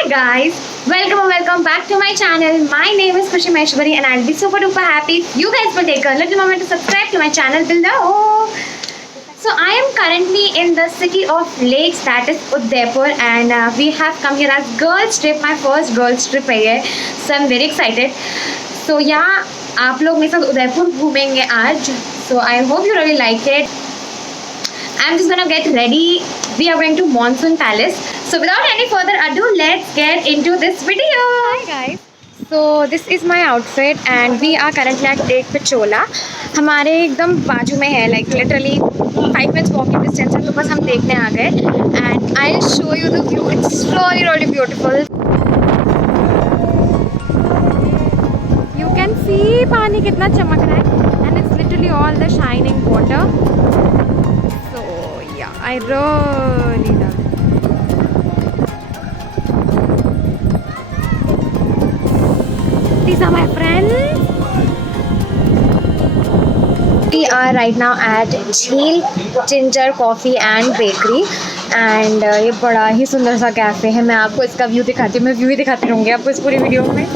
Hi guys, welcome back to my channel. My name is Khushi Maheshwari and I'll be super duper happy if you guys will take a little moment to subscribe to my channel below. So I am currently in the city of lakes, that is Udaipur, and we have come here as girls trip. My first girls trip है, so I'm very excited. So yeah, आप लोग मेरे साथ उदयपुर घूमेंगे आज. So I hope you really like it. I'm just gonna get ready. We are going to Monsoon Palace. So without any further ado, let's get into this video. Hi guys. So this is my outfit and we are currently at Lake Pichola. हमारे एकदम बाजू में है, like literally 5 minutes walking distance है, तो बस हम देखने आ गए. And I'll show you the view. It's really beautiful. You can see पानी कितना चमक रहा है, and it's literally all the shining water. I really love it. These are my friends. We are right now at Jheel Ginger Coffee and Bakery and ये बड़ा ही सुंदर सा कैफ़े है. मैं आपको इसका व्यू दिखाती हूँ. मैं व्यू ही दिखाती रहूँगी आपको इस पूरी वीडियो में.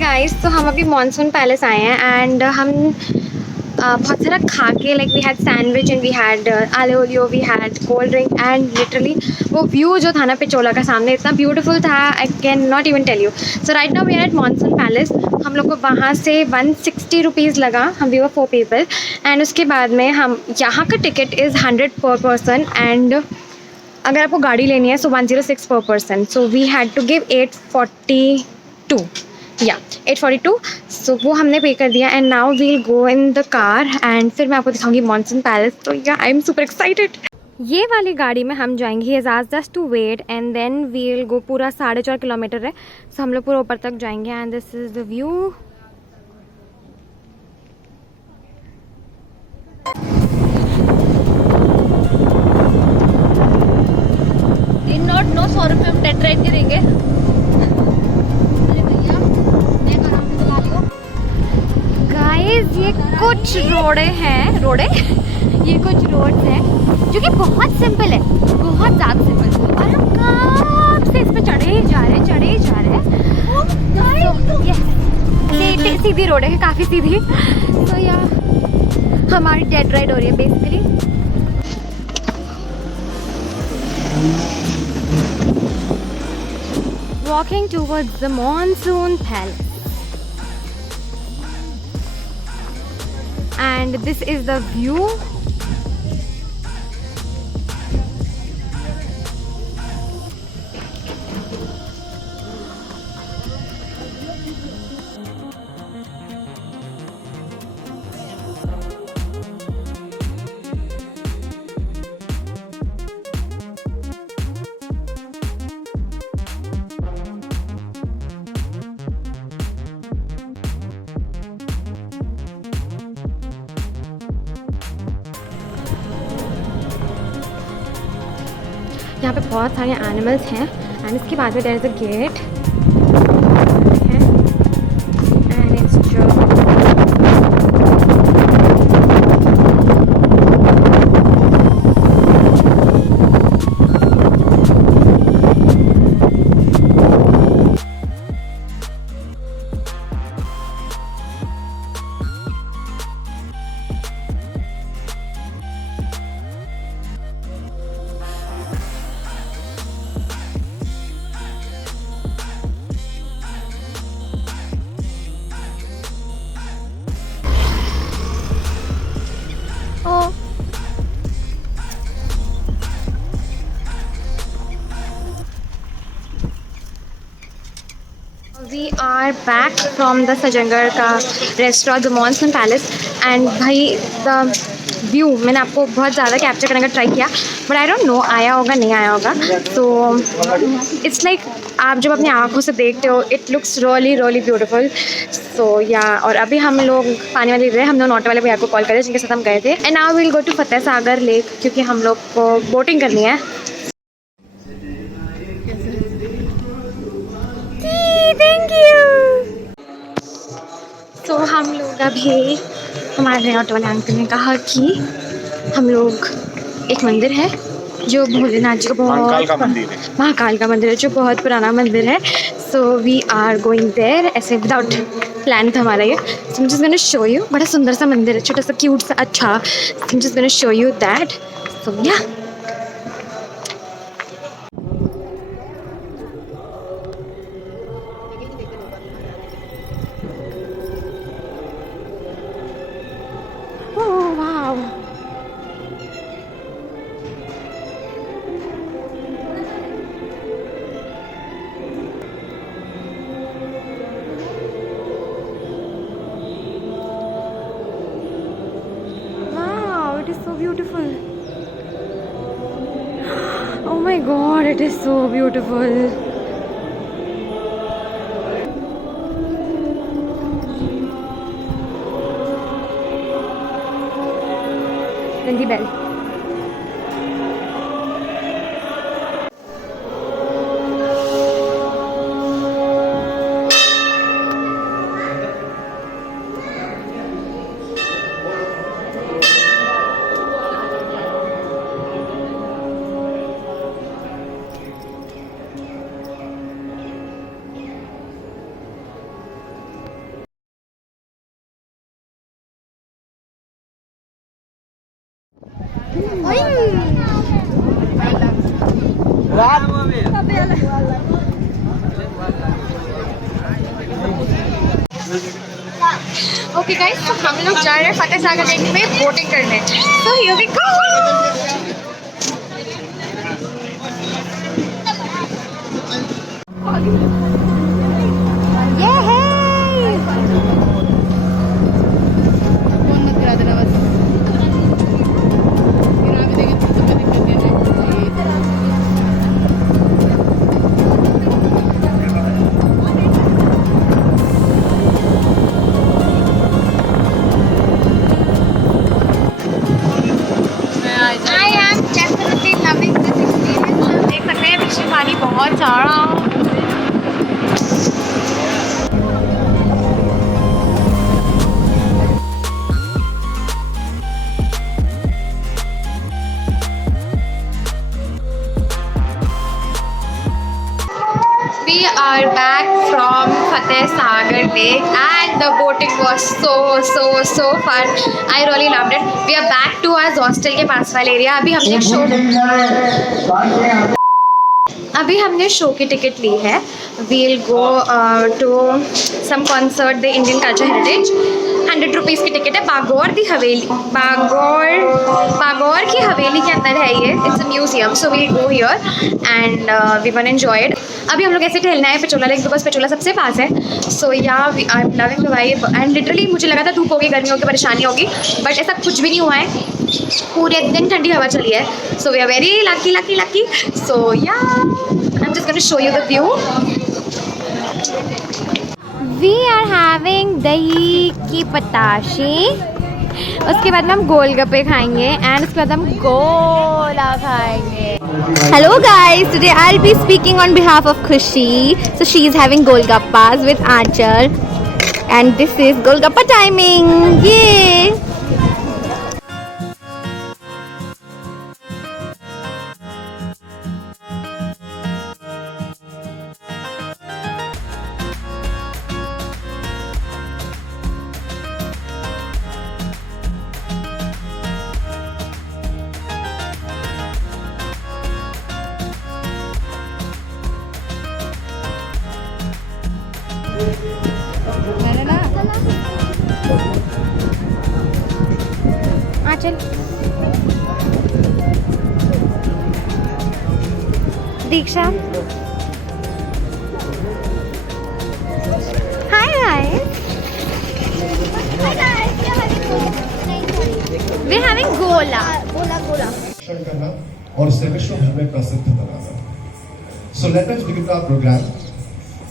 गाइस, तो हम अभी मॉनसून पैलेस आए हैं एंड हम बहुत सारा खा के, like we had sandwich and we had aloo ओलियो, we had cold drink and literally वो व्यू जो था ना पिचोला का सामने इतना ब्यूटीफुल था, I can not even tell you. So right now we are at Monsoon Palace. हम लोग को वहाँ से 160 रुपीज़ लगा. हम वी वर 4 पीपल एंड उसके बाद में हम यहाँ का टिकट इज़ 100 पर पर्सन एंड अगर आपको गाड़ी लेनी है so 106 per person. So we had to give 842 842. So वो हमने पे कर दिया and now we'll go in the car and फिर मैं आपको दिखाऊंगी मॉनसून पैलेस. तो या आई एम सुपर एक्साइटेड. ये वाली गाड़ी में हम जाएंगे. He is asked us to wait and then we'll go. पूरा 4.5 किलोमीटर है, सो हम लोग पूरा ऊपर तक जाएंगे and this is the view. Not know 100 रुपये हम टेट राइड करेंगे. ये कुछ रोडें हैं ये कुछ रोड्स हैं जो कि बहुत सिंपल है, बहुत ज़्यादा सिंपल, और हम कब से इस पे चढ़े ही जा रहे हैं. सीधी रोड है, काफ़ी सीधी. तो यार हमारी डेट राइड हो रही है basically. Walking towards the Monsoon palace. And this is the view. यहाँ पे बहुत सारे एनिमल्स हैं एंड इसके बाद में there is a gate and it's We are back from the Sajangarh का restaurant the Monsoon Palace and भाई द व्यू मैंने आपको बहुत ज़्यादा कैप्चर करने का ट्राई किया बट आई डोंट नो आया होगा नहीं आया होगा. तो इट्स लाइक आप जब अपनी आँखों से देखते हो इट लुक्स रियली ब्यूटीफुल. सो या और अभी हम लोग पानी वाले गए, हम लोग ऑटो वाले भैया को कॉल करे जिनके साथ हम गए थे. And now will go to Fateh Sagar lake क्योंकि हम लोग को बोटिंग करनी है. Thank you. तो हम लोग अभी, हमारे ऑटो वाले अंकल ने कहा कि हम लोग, एक मंदिर है जो भोलेनाथ जी का महाकाल का बहुत, मंदिर है। महाकाल का मंदिर है जो बहुत पुराना मंदिर है। So we are going there, ऐसे विदाउट प्लान था हमारा ये। सो I'm just gonna show you, बड़ा सुंदर सा मंदिर है, छोटा सा क्यूट सा, अच्छा। I'm just gonna show you that. So yeah. Oh wow. Wow, it is so beautiful. Oh my god, it is so beautiful. Then the bell. Okay guys, तो हम लोग जा रहे हैं फतेह सागर लेक में बोटिंग करने। So here we go. ये है I am definitely loving this experience. आप देख सकते हैं पीछे पानी बहुत सारा। We are back from Fateh Sagar Lake and the boating was so fun. I really loved it. We are back to our hostel के पास वाले एरिया। अभी हमने शो की टिकट ली है। We'll go to some concert, the Indian Culture Heritage. 100 रुपीज़ की टिकट है। बागौर की हवेली, बागौर की हवेली के अंदर है ये। It's a museum, so we go here and we want enjoy it. अभी हम लोग ऐसे टहलना है पिचोला लेक, बिकॉज पिचोला सबसे पास है। सो yeah I am loving the vibe and literally मुझे लगा था धूप होगी, गर्मी होगी, परेशानी होगी, बट ऐसा कुछ भी नहीं हुआ है। पूरे दिन ठंडी हवा चली है। So we are very lucky. So yeah I am just gonna show you the view. We are having दही की पताशे, उसके बाद हम गोलगप्पे खाएंगे एंड उसके बाद हम गोला खाएंगे। Hello guys, today I'll be speaking on behalf of Khushi. So she is having golgappas with Aanchal and this is golgappa timing. Yay! Anchal, Diksha, hi we having गोला करना और उसे विश्व भर में प्रसिद्ध बनाना। So let us begin our program.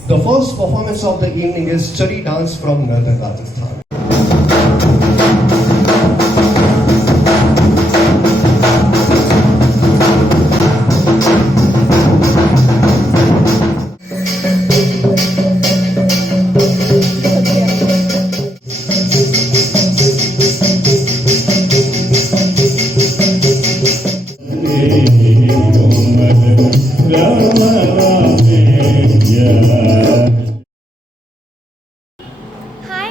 The first performance of the evening is Chari dance from Northern Rajasthan. Hi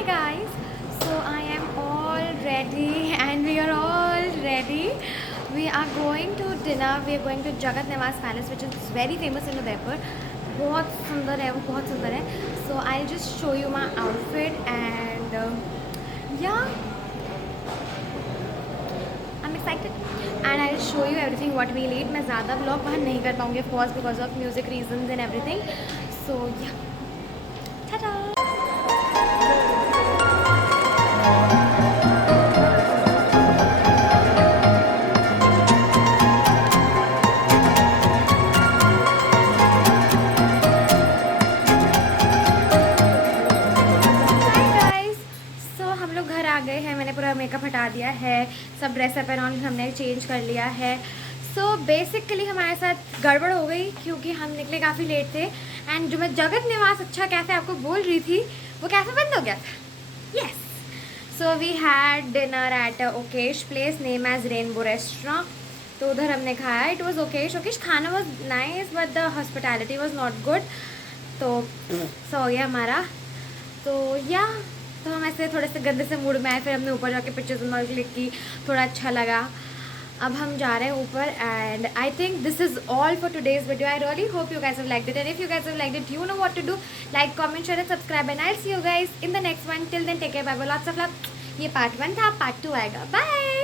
guys, so I am all ready and we are all ready. We are going to dinner. We are going to Jagat Niwas Palace, which is very famous in Udaipur. बहुत सुंदर है वो, बहुत सुंदर है. So I'll just show you my outfit and yeah, I'm excited and I'll show you everything what we'll eat. मैं ज़्यादा vlog वहाँ नहीं कर पाऊँगी of course because of music reasons and everything. So yeah, ta-da! घर आ गए हैं. मैंने पूरा मेकअप हटा दिया है, सब ड्रेसअप एंड ऑन हमने चेंज कर लिया है. सो बेसिकली हमारे साथ गड़बड़ हो गई क्योंकि हम निकले काफ़ी लेट थे एंड जो मैं जगत निवास अच्छा कैफ़े आपको बोल रही थी वो कैफ़े बंद हो गया था. Yes, so we had dinner at okayish place name as Rainbow Restaurant. तो उधर हमने खाया. It was okayish. ओकेश खाना was nice but the hospitality was not good. तो सो गया हमारा. तो या तो हम ऐसे थोड़े से गंदे से मूड में आए. फिर हमने ऊपर जाके पिक्चर्स वगैरह क्लिक की, थोड़ा अच्छा लगा. अब हम जा रहे हैं ऊपर and I think this is all for today's video. I really hope you guys have liked it and if you guys have liked it you know what to do. Like, comment, share and subscribe and I will see you guys in the next one. Till then take care, bye bye, lots of love. ये part 1 था, पार्ट 2 आएगा. बाय.